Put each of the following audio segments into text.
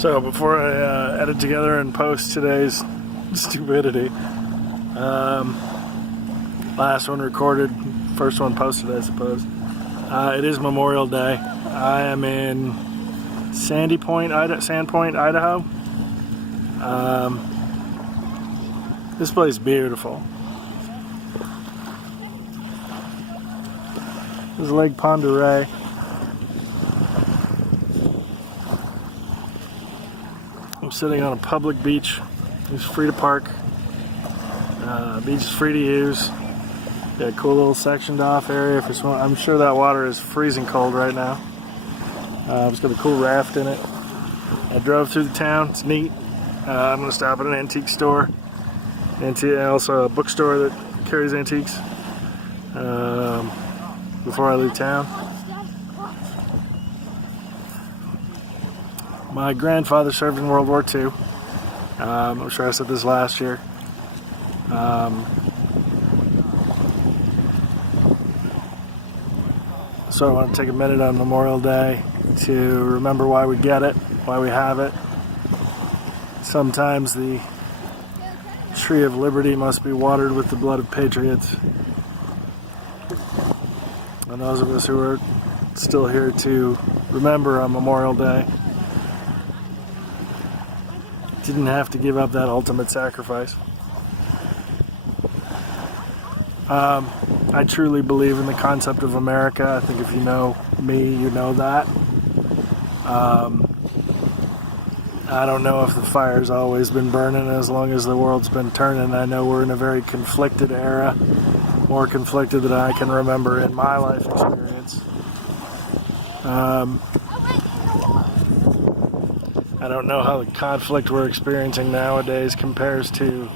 So before I edit together and post today's stupidity, last one recorded, first one posted, I suppose. It is Memorial Day. I am in Sandpoint, Idaho. This place is beautiful. This is Lake Pend Oreille. I'm sitting on a public beach. It's free to park. Beach is free to use. Got a cool little sectioned off area for swimming. I'm sure that water is freezing cold right now. It's got a cool raft in it. I drove through the town. It's neat. I'm going to stop at an antique store. Also a bookstore that carries antiques before I leave town. My grandfather served in World War II. I'm sure I said this last year. So I want to take a minute on Memorial Day to remember why we get it, why we have it. Sometimes the tree of liberty must be watered with the blood of patriots. And those of us who are still here to remember on Memorial Day didn't have to give up that ultimate sacrifice. I truly believe in the concept of America. I think if you know me, you know that. I don't know if the fire's always been burning as long as the world's been turning. I know we're in a very conflicted era, more conflicted than I can remember in my life experience. I don't know how the conflict we're experiencing nowadays compares to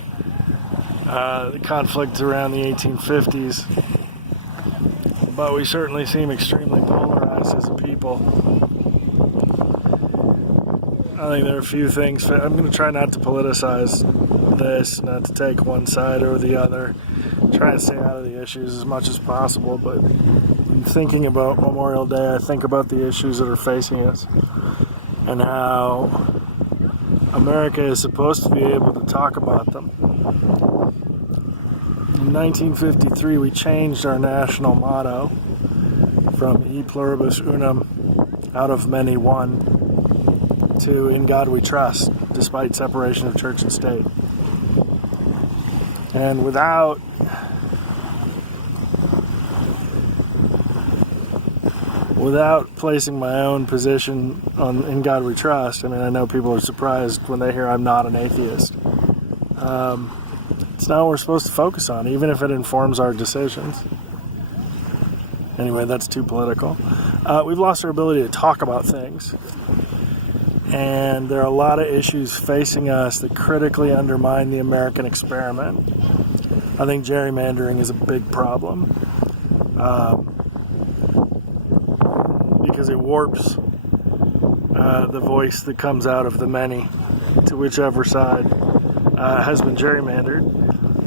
the conflict around the 1850s, but we certainly seem extremely polarized as a people. I think there are a few things. I'm going to try not to politicize this, not to take one side or the other. Try to stay out of the issues as much as possible, but in thinking about Memorial Day, I think about the issues that are facing us and how America is supposed to be able to talk about them. In 1953, we changed our national motto from E pluribus unum, out of many one, to In God We Trust, despite separation of church and state. And without placing my own position on In God We Trust, I mean, I know people are surprised when they hear I'm not an atheist. It's not what we're supposed to focus on, even if it informs our decisions. Anyway, that's too political. We've lost our ability to talk about things. And there are a lot of issues facing us that critically undermine the American experiment. I think gerrymandering is a big problem. Because it warps the voice that comes out of the many to whichever side has been gerrymandered.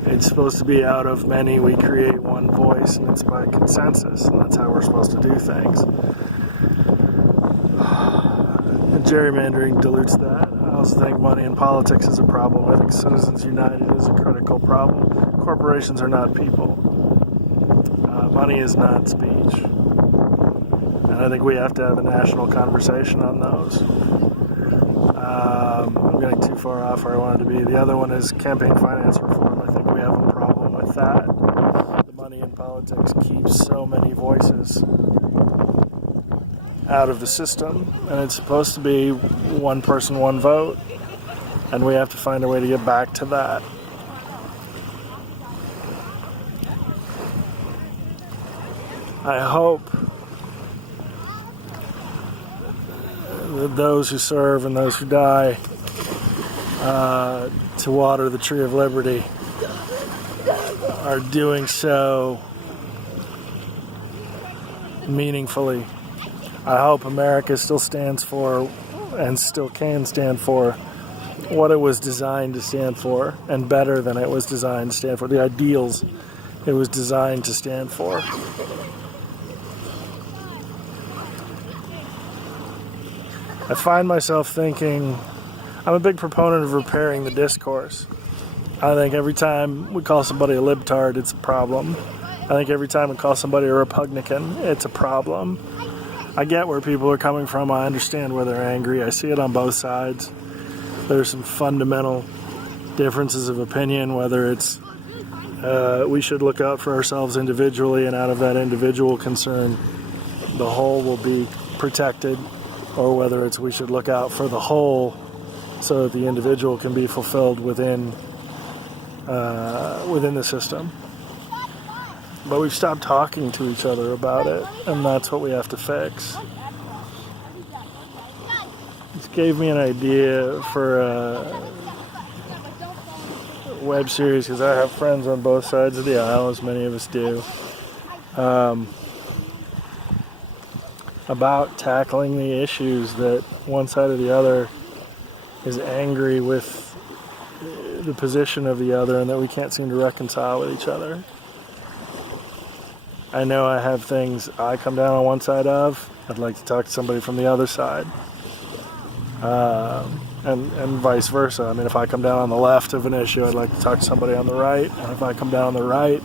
It's supposed to be out of many we create one voice, and it's by consensus, and that's how we're supposed to do things. And gerrymandering dilutes that. I also think money in politics is a problem. I think Citizens United is a critical problem. Corporations are not people. Money is not speech. And I think we have to have a national conversation on those. I'm getting too far off where I wanted to be. The other one is campaign finance reform. I think we have a problem with that. The money in politics keeps so many voices out of the system, and it's supposed to be one person, one vote, and we have to find a way to get back to that. I hope that those who serve and those who die to water the tree of liberty are doing so meaningfully. I hope America still stands for, and still can stand for, what it was designed to stand for, and better than it was designed to stand for, the ideals it was designed to stand for. I find myself thinking, I'm a big proponent of repairing the discourse. I think every time we call somebody a libtard, it's a problem. I think every time we call somebody a Republican, it's a problem. I get where people are coming from. I understand where they're angry. I see it on both sides. There's some fundamental differences of opinion, whether it's we should look out for ourselves individually, and out of that individual concern, the whole will be protected, or whether it's we should look out for the whole so that the individual can be fulfilled within the system. But we've stopped talking to each other about it, and that's what we have to fix. This gave me an idea for a web series, because I have friends on both sides of the aisle, as many of us do, about tackling the issues that one side or the other is angry with the position of the other, and that we can't seem to reconcile with each other. I know I have things I come down on one side of. I'd like to talk to somebody from the other side. And vice versa. I mean, if I come down on the left of an issue, I'd like to talk to somebody on the right. And if I come down on the right,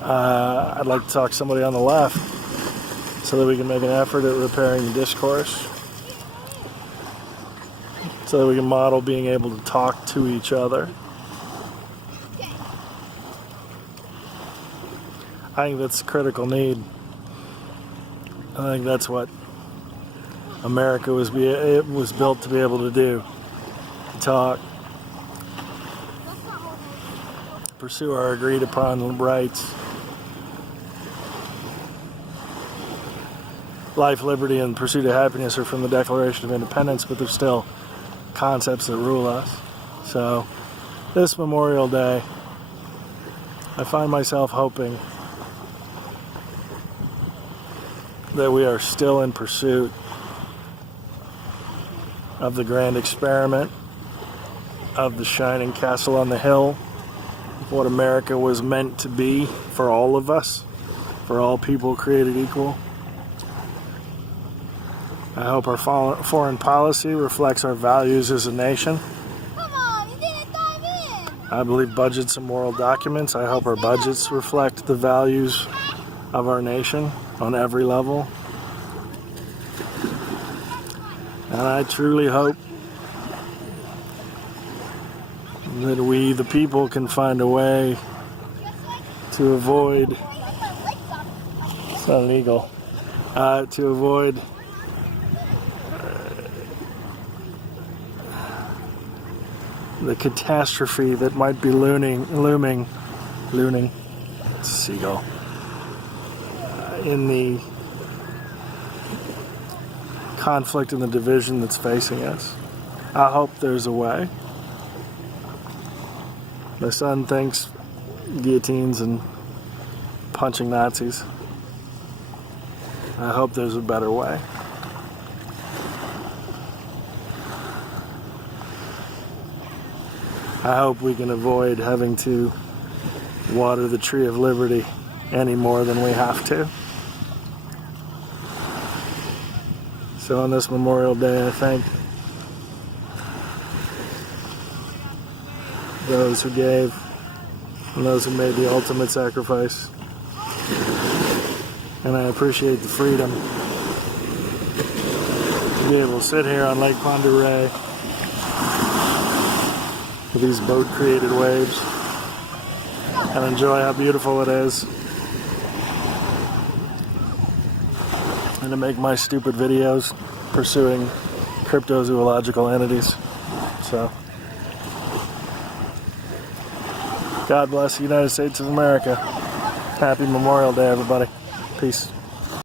I'd like to talk to somebody on the left, so that we can make an effort at repairing the discourse, so that we can model being able to talk to each other. I think that's a critical need. I think that's what America was built to be able to do. To talk. Pursue our agreed upon rights. Life, liberty, and pursuit of happiness are from the Declaration of Independence, but they're still concepts that rule us. So, this Memorial Day, I find myself hoping that we are still in pursuit of the grand experiment, of the shining castle on the hill, of what America was meant to be for all of us, for all people created equal. I hope our foreign policy reflects our values as a nation. Come on, you didn't dive in. I believe budgets are moral documents. I hope our budgets reflect the values of our nation on every level. And I truly hope that we, the people, can find a way to avoid, it's not illegal, to avoid the catastrophe that might be looming, it's a seagull, in the conflict and the division that's facing us. I hope there's a way. My son thinks guillotines and punching Nazis. I hope there's a better way. I hope we can avoid having to water the tree of liberty any more than we have to. So on this Memorial Day, I thank those who gave and those who made the ultimate sacrifice. And I appreciate the freedom to be able to sit here on Lake Pend Oreille with these boat-created waves and enjoy how beautiful it is, and to make my stupid videos pursuing cryptozoological entities. So, God bless the United States of America. Happy Memorial Day, everybody. Peace.